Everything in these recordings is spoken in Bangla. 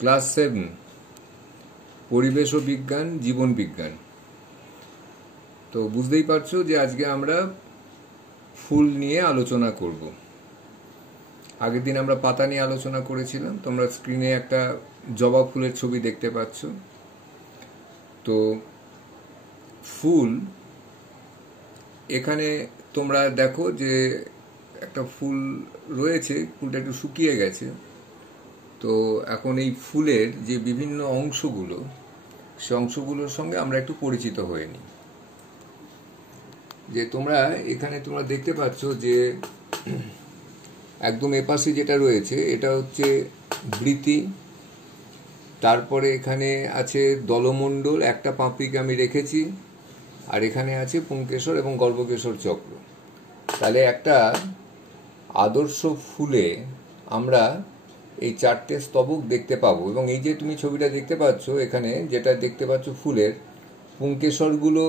ক্লাস 7 পরিবেশ ও বিজ্ঞান, জীবন বিজ্ঞান। তো বুঝতেই পারছো যে আজকে আমরা ফুল নিয়ে আলোচনা করব। আগের দিন আমরা পাতা নিয়ে আলোচনা করেছিলাম। তোমরা স্ক্রিনে একটা জবা ফুলের ছবি দেখতে পাচ্ছ। তো ফুল, এখানে তোমরা দেখো যে একটা ফুল রয়েছে, ফুলটা একটু শুকিয়ে গেছে। তো এখন এই ফুলের যে বিভিন্ন অংশগুলো, সে অংশগুলোর সঙ্গে আমরা একটু পরিচিত হয়ে নিই। যে এখানে তোমরা দেখতে পাচ্ছ যে একদম এপাশে যেটা রয়েছে এটা হচ্ছে বৃতি, তারপরে এখানে আছে দলমণ্ডল, একটা পাপড়িকে আমি রেখেছি, আর এখানে আছে পুংকেশর এবং গর্ভকেশর চক্র। তাহলে একটা আদর্শ ফুলে আমরা এই চারটে স্তবক দেখতে পাবো। এবং এই যে তুমি ছবিটা দেখতে পাচ্ছ, এখানে যেটা দেখতে পাচ্ছ ফুলের পুংকেশরগুলো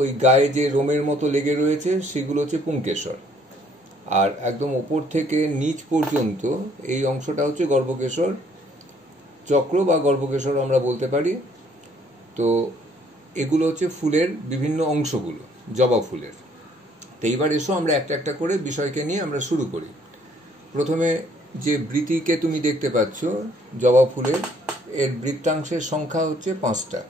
ওই গায়ে যে রোমের মতো লেগে রয়েছে সেগুলো হচ্ছে পুংকেশর, আর একদম ওপর থেকে নিচ পর্যন্ত এই অংশটা হচ্ছে গর্ভকেশর চক্র বা গর্ভকেশর আমরা বলতে পারি। তো এগুলো হচ্ছে ফুলের বিভিন্ন অংশগুলো, জবা ফুলের। তো এইবার এসো আমরা একটা একটা করে বিষয়কে নিয়ে আমরা শুরু করি। প্রথমে যে বৃতিকে তুমি দেখতে পাচ্ছ জবা ফুলের, এর বৃত্তাংশের সংখ্যা হচ্ছে 5টা,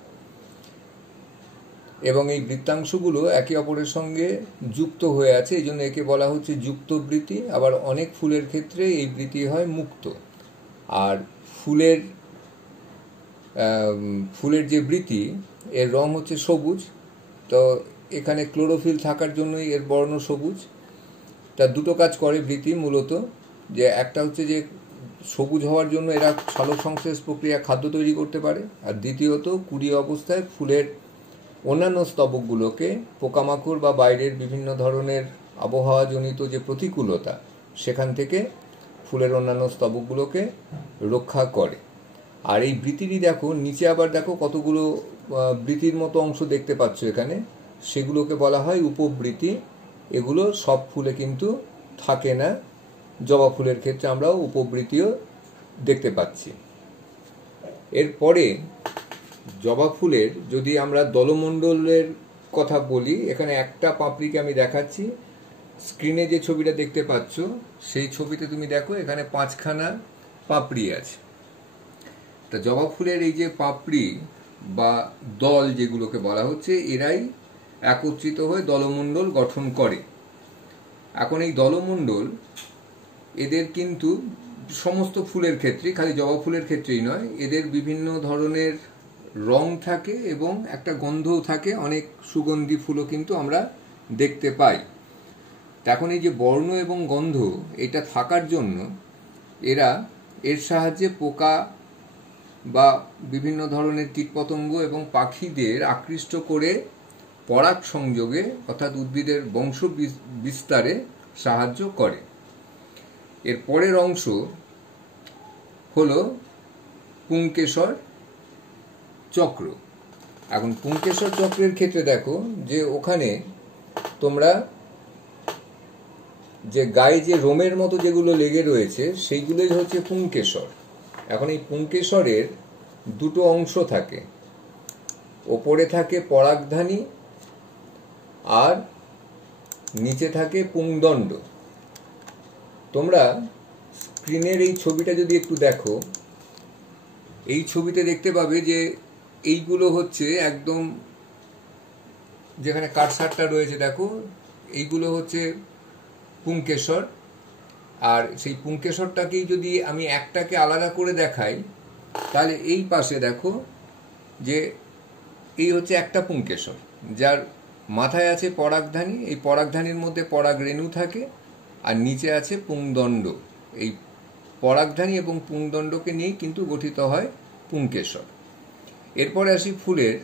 এবং এই বৃত্তাংশগুলো একে অপরের সঙ্গে যুক্ত হয়ে আছে, এই জন্য একে বলা হচ্ছে যুক্ত বৃতি। আবার অনেক ফুলের ক্ষেত্রে এই বৃতি হয় মুক্ত। আর ফুলের যে বৃতি, এর রং হচ্ছে সবুজ। তো এখানে ক্লোরোফিল থাকার জন্যই এর বর্ণ সবুজ। তার দুটো কাজ করে বৃতি মূলত, যে একটা হচ্ছে যে সবুজ হওয়ার জন্য এরা সালোক সংশ্লেষ প্রক্রিয়া খাদ্য তৈরি করতে পারে, আর দ্বিতীয়ত কুড়ি অবস্থায় ফুলের অন্যান্য স্তবকগুলোকে পোকামাকড় বা বাইরের বিভিন্ন ধরনের আবহাওয়াজনিত যে প্রতিকূলতা, সেখান থেকে ফুলের অন্যান্য স্তবকগুলোকে রক্ষা করে। আর এই বৃতিরই দেখো নিচে আবার দেখো কতগুলো বৃতির মতো অংশ দেখতে পাচ্ছ এখানে, সেগুলোকে বলা হয় উপবৃতি। এগুলো সব ফুলে কিন্তু থাকে না, জবা ফুলের ক্ষেত্রে আমরাও উপবৃতিও দেখতে পাচ্ছি। এরপরে জবা ফুলের যদি আমরা দলমণ্ডলের কথা বলি, এখানে একটা পাপড়িকে আমি দেখাচ্ছি। স্ক্রিনে যে ছবিটা দেখতে পাচ্ছ সেই ছবিতে তুমি দেখো এখানে 5খানা পাপড়ি আছে। তা জবা ফুলের এই যে পাপড়ি বা দল যেগুলোকে বলা হচ্ছে, এরাই একত্রিত হয়ে দলমণ্ডল গঠন করে। এখন এই দলমণ্ডল এদের কিন্তু সমস্ত ফুলের ক্ষেত্রে, খালি জবা ফুলের ক্ষেত্রেই নয়, এদের বিভিন্ন ধরনের রং থাকে এবং একটা গন্ধও থাকে। অনেক সুগন্ধি ফুলও কিন্তু আমরা দেখতে পাই। এখন এই যে বর্ণ এবং গন্ধ, এটা থাকার জন্য এর সাহায্যে পোকা বা বিভিন্ন ধরনের কীটপতঙ্গ এবং পাখিদের আকৃষ্ট করে পরাগ সংযোগে অর্থাৎ উদ্ভিদের বংশ বিস্তারে সাহায্য করে। এর পরের অংশ হলো পুংকেশর চক্র। এখন পুংকেশর চক্রের ক্ষেত্রে দেখো যে ওখানে তোমরা যে গায়ে যে রোমের মতো যেগুলো লেগে রয়েছে সেইগুলোই হচ্ছে পুংকেশর। এখন এই পুংকেশরের দুটো অংশ থাকে, ওপরে থাকে পরাগধানী আর নিচে থাকে পুংদণ্ড। তোমরা স্ক্রিনের এই ছবিটা যদি একটু দেখো, এই ছবিতে দেখতে পাবে যে এইগুলো হচ্ছে একদম যেখানে কারসারটা রয়েছে দেখো, এইগুলো হচ্ছে পুংকেশর। আর সেই পুংকেশরটাকেই যদি আমি একটাকে আলাদা করে দেখাই, তাহলে এই পাশে দেখো যে এই হচ্ছে একটা পুংকেশর, যার মাথায় আছে পরাগধানী। এই পরাগধানীর মধ্যে পরাগ রেণু থাকে, আর নিচে আছে পুংদণ্ড। এই পরাগধানী এবং পুংদণ্ডকে নিয়েই কিন্তু গঠিত হয় পুংকেশর। এরপরে আসি ফুলের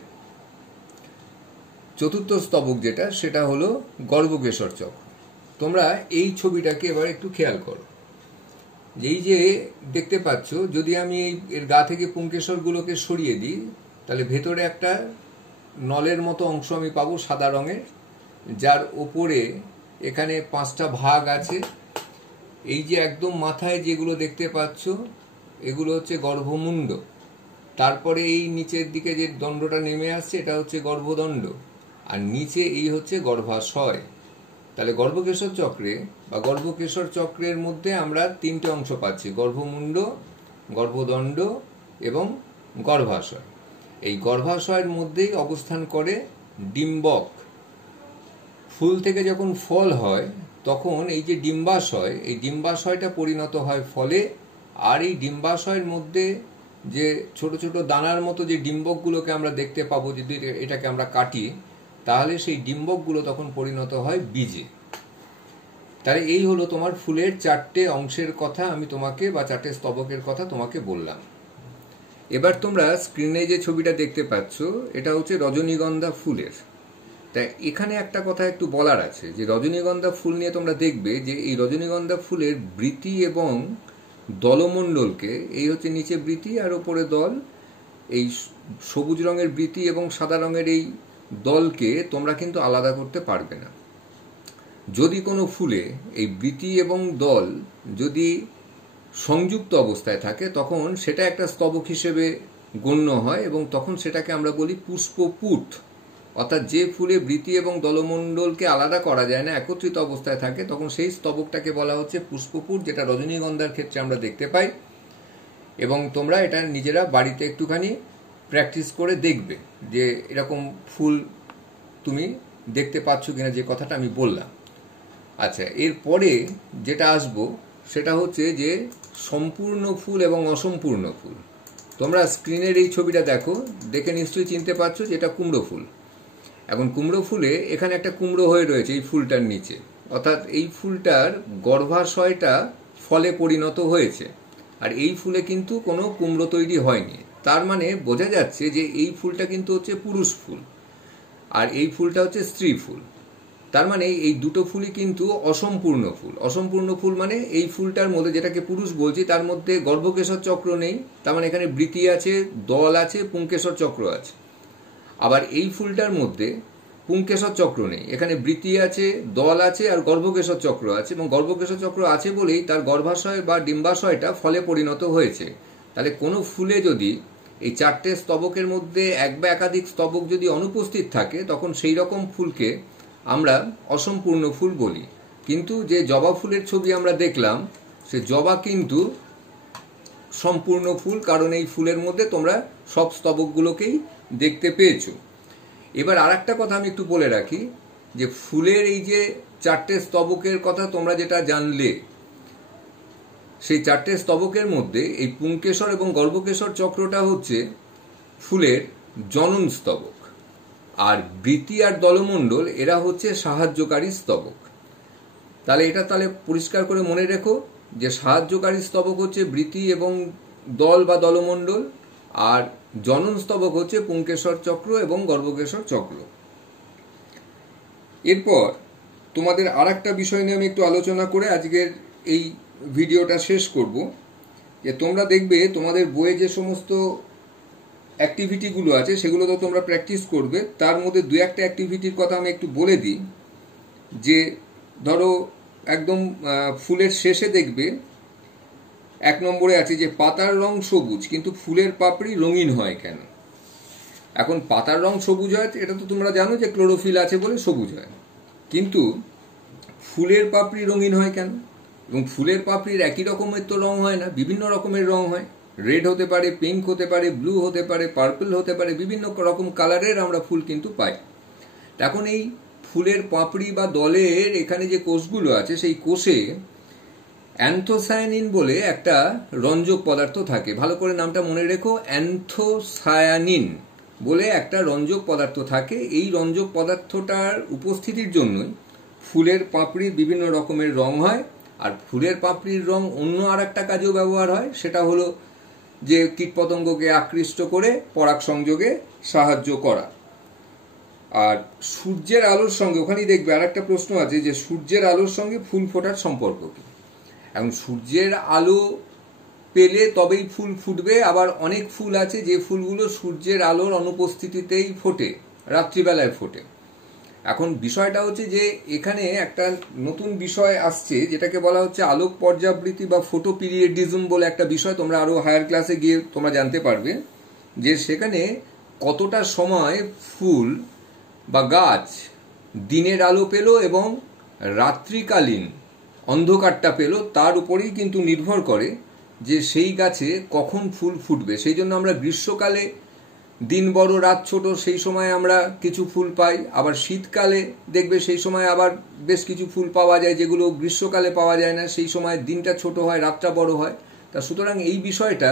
চতুর্থ স্তবক, সেটা হলো গর্ভকেশর চক্র। তোমরা এই ছবিটাকে এবার একটু খেয়াল করো। এই যে দেখতে পাচ্ছ, যদি আমি এর গা থেকে পুংকেশরগুলোকে সরিয়ে দিই, তাহলে ভেতরে একটা নলের মতো অংশ আমি পাবো সাদা রঙের, যার ওপরে এখানে 5টা ভাগ আছে। এই যে একদম মাথায় যেগুলো দেখতে পাচ্ছ, এগুলো হচ্ছে গর্ভমুণ্ড। তারপরে এই নিচের দিকে যে দণ্ডটা নেমে আসছে এটা হচ্ছে গর্ভদণ্ড, আর নিচে এই হচ্ছে গর্ভাশয়। তাহলে গর্ভকেশর চক্রে বা গর্ভকেশর চক্রের মধ্যে আমরা তিনটে অংশ পাচ্ছি, গর্ভমুণ্ড, গর্ভদণ্ড এবং গর্ভাশয়। এই গর্ভাশয়ের মধ্যেই অবস্থান করে ডিম্বক। ফুল থেকে যখন ফল হয় তখন এই যে ডিম্বাশয়, এই ডিম্বাশয়টা পরিণত হয় ফলে, আর এই ডিম্বাশয়ের মধ্যে যে ছোট ছোট দানার মতো যে ডিম্বকগুলোকে আমরা দেখতে পাবো, যদি এটাকে আমরা কাটি তাহলে সেই ডিম্বকগুলো তখন পরিণত হয় বীজে। তাহলে এই হলো তোমার ফুলের চারটে অংশের কথা আমি তোমাকে, বা চারটে স্তবকের কথা তোমাকে বললাম। এবার তোমরা স্ক্রিনে যে ছবিটা দেখতে পাচ্ছ এটা হচ্ছে রজনীগন্ধা ফুলের। তাই এখানে একটা কথা একটু বলার আছে, যে রজনীগন্ধা ফুল নিয়ে তোমরা দেখবে যে এই রজনীগন্ধা ফুলের বৃতি এবং দলমণ্ডলকে, এই হচ্ছে নিচে বৃতি আর ওপরে দল, এই সবুজ রঙের বৃতি এবং সাদা রঙের এই দলকে তোমরা কিন্তু আলাদা করতে পারবে না। যদি কোনো ফুলে এই বৃতি এবং দল যদি সংযুক্ত অবস্থায় থাকে তখন সেটা একটা স্তবক হিসেবে গণ্য হয়, এবং তখন সেটাকে আমরা বলি পুষ্পপুট। অর্থাৎ যে ফুলে বৃতি এবং দলমণ্ডলকে আলাদা করা যায় না, একত্রিত অবস্থায় থাকে, তখন সেই স্তবকটাকে বলা হচ্ছে পুষ্পপুট, যেটা রজনীগন্ধার ক্ষেত্রে আমরা দেখতে পাই। এবং তোমরা এটা নিজেরা বাড়িতে একটুখানি প্র্যাকটিস করে দেখবে যে এরকম ফুল তুমি দেখতে পাচ্ছ কিনা, যে কথাটা আমি বললাম। আচ্ছা, এরপরে যেটা আসবো সেটা হচ্ছে যে সম্পূর্ণ ফুল এবং অসম্পূর্ণ ফুল। তোমরা স্ক্রিনের এই ছবিটা দেখো, দেখে নিশ্চয়ই চিনতে পারছো যে এটা কুমড়ো ফুল। এখন কুমড়ো ফুলে এখানে একটা কুমড়ো হয়ে রয়েছে এই ফুলটার নিচে, অর্থাৎ এই ফুলটার গর্ভাশয়টা ফলে পরিণত হয়েছে, আর এই ফুলে কিন্তু কোনো কুমড়ো তৈরি হয়নি। তার মানে বোঝা যাচ্ছে যে এই ফুলটা কিন্তু হচ্ছে পুরুষ ফুল, আর এই ফুলটা হচ্ছে স্ত্রী ফুল। তার মানে এই দুটো ফুলই কিন্তু অসম্পূর্ণ ফুল। অসম্পূর্ণ ফুল মানে এই ফুলটার মধ্যে, যেটাকে পুরুষ বলছি, তার মধ্যে গর্ভকেশর চক্র নেই, তার মানে এখানে বৃতি আছে, দল আছে, পুংকেশর চক্র আছে। আবার এই ফুলটার মধ্যে পুংকেশর চক্র নেই, এখানে বৃতি আছে, দল আছে, আর গর্ভকেশর চক্র আছে, এবং গর্ভকেশর চক্র আছে বলেই তার গর্ভাশয় বা ডিম্বাশয়টা ফলে পরিণত হয়েছে। তাহলে কোনো ফুলে যদি এই চারটে স্তবকের মধ্যে এক বা একাধিক স্তবক যদি অনুপস্থিত থাকে তখন সেই রকম ফুলকে আমরা অসম্পূর্ণ ফুল বলি। কিন্তু যে জবা ফুলের ছবি আমরা দেখলাম, সে জবা কিন্তু সম্পূর্ণ ফুল, কারণ এই ফুলের মধ্যে তোমরা সব স্তবকগুলোকেই দেখতে পেয়েছো। এবার আর একটা কথা আমি একটু বলে রাখি, যে ফুলের এই যে চারটে স্তবকের কথা তোমরা যেটা জানলে, সেই চারটে স্তবকের মধ্যে এই পুংকেশর এবং গর্ভকেশর চক্রটা হচ্ছে ফুলের জনন স্তবক, আর বৃতি আর দলমণ্ডল এরা হচ্ছে সাহায্যকারী স্তবক। তাহলে এটা পরিষ্কার করে মনে রেখো যে সাহায্যকারী স্তবক হচ্ছে বৃতি এবং দল বা দলমণ্ডল, আর জনন স্তবক হচ্ছে পুংকেশর চক্র এবং গর্ভকেশর চক্র। এরপর তোমাদের আর একটা বিষয় নিয়ে আমি একটু আলোচনা করে আজকের এই ভিডিওটা শেষ করব। যে তোমরা দেখবে তোমাদের বইয়ে যে সমস্ত অ্যাক্টিভিটিগুলো আছে সেগুলো তো তোমরা প্র্যাকটিস করবে, তার মধ্যে দু একটা অ্যাক্টিভিটির কথা আমি একটু বলে দিই। যে ধরো একদম ফুলের শেষে দেখবে 1 নম্বরে আছে যে পাতার রং সবুজ কিন্তু ফুলের পাপড়ি রঙিন হয় কেন। এখন পাতার রং সবুজ হয় এটা তো তোমরা জানো যে ক্লোরোফিল আছে বলে সবুজ হয়, কিন্তু ফুলের পাপড়ি রঙিন হয় কেন? এবং ফুলের পাপড়ির একই রকমের তো রং হয় না, বিভিন্ন রকমের রং হয়। রেড হতে পারে, পিঙ্ক হতে পারে, ব্লু হতে পারে, পার্পল হতে পারে, বিভিন্ন রকম কালারের আমরা ফুল কিন্তু পাই। এখন এই ফুলের পাপড়ি বা দলের এখানে যে কোষগুলো আছে সেই কোষে অ্যান্থোসায়ানিন বলে একটা রঞ্জক পদার্থ থাকে। ভালো করে নামটা মনে রেখো, অ্যান্থোসায়ানিন বলে একটা রঞ্জক পদার্থ থাকে। এই রঞ্জক পদার্থটার উপস্থিতির জন্যই ফুলের পাপড়ির বিভিন্ন রকমের রং হয়। আর ফুলের পাপড়ির রং অন্য আর একটা কাজেও ব্যবহার হয়, সেটা হলো যে কীটপতঙ্গকে আকৃষ্ট করে পরাগ সংযোগে সাহায্য করা। আর সূর্যের আলোর সঙ্গে, ওখানেই দেখবে আর একটা প্রশ্ন আছে যে সূর্যের আলোর সঙ্গে ফুল ফোটার সম্পর্ক কি। এখন সূর্যের আলো পেলে তবেই ফুল ফুটবে, আবার অনেক ফুল আছে যে ফুলগুলো সূর্যের আলোর অনুপস্থিতিতেই ফোটে, রাত্রিবেলায় ফোটে। এখন বিষয়টা হচ্ছে যে এখানে একটা নতুন বিষয় আসছে, যেটাকে বলা হচ্ছে আলোক পর্যাবৃত্তি বা ফটো পিরিয়ডিজম বলে একটা বিষয়। তোমরা আরো হায়ার ক্লাসে গিয়ে তোমরা জানতে পারবে যে সেখানে কতটা সময় ফুল বা গাছ দিনের আলো পেল এবং রাত্রিকালীন অন্ধকারটা পেল, তার উপরেই কিন্তু নির্ভর করে যে সেই গাছে কখন ফুল ফুটবে। সেই জন্য আমরা গ্রীষ্মকালে দিন বড় রাত ছোট, সেই সময় আমরা কিছু ফুল পাই। আবার শীতকালে দেখবে সেই সময় আবার বেশ কিছু ফুল পাওয়া যায় যেগুলো গ্রীষ্মকালে পাওয়া যায় না, সেই সময় দিনটা ছোট হয় রাতটা বড় হয়। তা সুতরাং এই বিষয়টা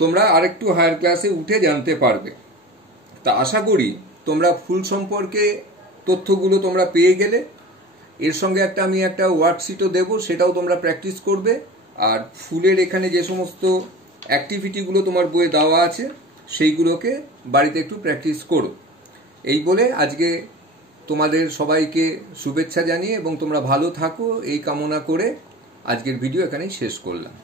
তোমরা আরেকটু হায়ার ক্লাসে উঠে জানতে পারবে। তা আশা করি তোমরা ফুল সম্পর্কে তথ্যগুলো তোমরা পেয়ে গেলে। এর সঙ্গে আমি একটা ওয়ার্কশিটও দেবো, সেটাও তোমরা প্র্যাকটিস করবে। আর ফুলের এখানে যে সমস্ত অ্যাক্টিভিটিগুলো তোমার বইয়ে দেওয়া আছে সেইগুলোকে বাড়িতে একটু প্র্যাকটিস করো। এই বলে আজকে তোমাদের সবাইকে শুভেচ্ছা জানিয়ে এবং তোমরা ভালো থাকো এই কামনা করে আজকের ভিডিও এখানেই শেষ করলাম।